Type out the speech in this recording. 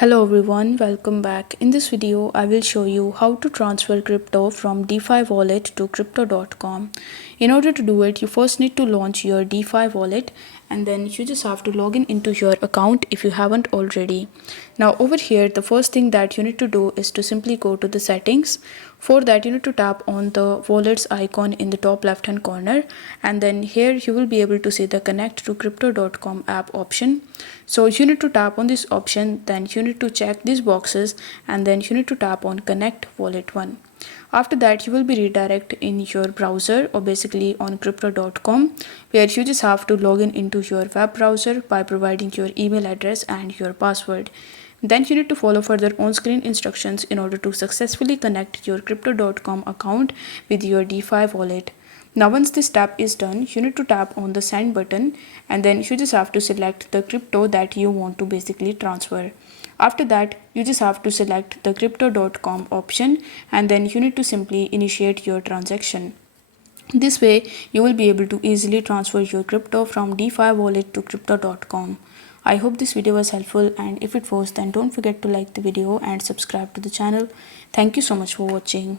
Hello everyone, welcome back. In this video, I will show you how to transfer crypto from Defi wallet to crypto.com. In order to do it, you first need to launch your Defi wallet and then you just have to log in into your account if you haven't already. Now over here, the first thing that you need to do is to simply go to the settings. For that, you need to tap on the wallet's icon in the top left hand corner, and then here you will be able to see the connect to crypto.com app option. So you need to tap on this option, then you need to check these boxes, and then you need to tap on connect wallet 1. After that, you will be redirected in your browser or basically on crypto.com, where you just have to log in into your web browser by providing your email address and your password. Then you need to follow further on-screen instructions in order to successfully connect your crypto.com account with your DeFi wallet. Now once this step is done, you need to tap on the send button and then you just have to select the crypto that you want to basically transfer. After that, you just have to select the crypto.com option and then you need to simply initiate your transaction. This way, you will be able to easily transfer your crypto from DeFi wallet to crypto.com. I hope this video was helpful, and if it was, then don't forget to like the video and subscribe to the channel. Thank you so much for watching.